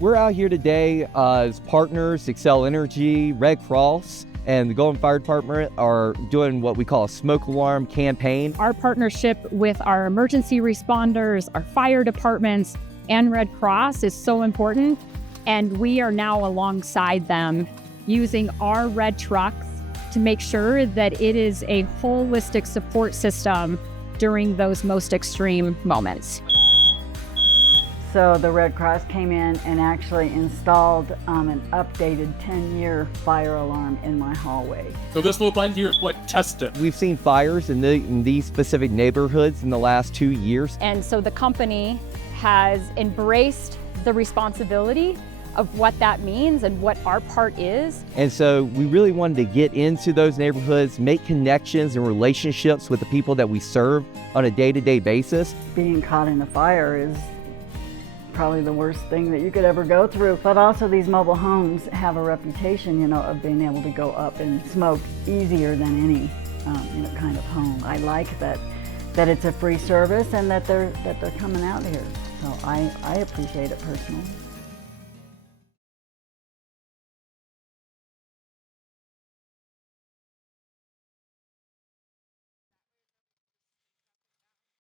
We're out here today as partners, Excel Energy, Red Cross, and the Golden Fire Department are doing what we call a smoke alarm campaign. Our partnership with our emergency responders, our fire departments, and Red Cross is so important. And we are now alongside them using our red trucks to make sure that it is a holistic support system during those most extreme moments. So the Red Cross came in and actually installed an updated 10-year fire alarm in my hallway. So this little button here is what tests it. We've seen fires in these specific neighborhoods in the last 2 years. And so the company has embraced the responsibility of what that means and what our part is. And so we really wanted to get into those neighborhoods, make connections and relationships with the people that we serve on a day-to-day basis. Being caught in a fire is probably the worst thing that you could ever go through. But also these mobile homes have a reputation, of being able to go up and smoke easier than any, kind of home. I like that it's a free service and that they're coming out here. So I appreciate it personally.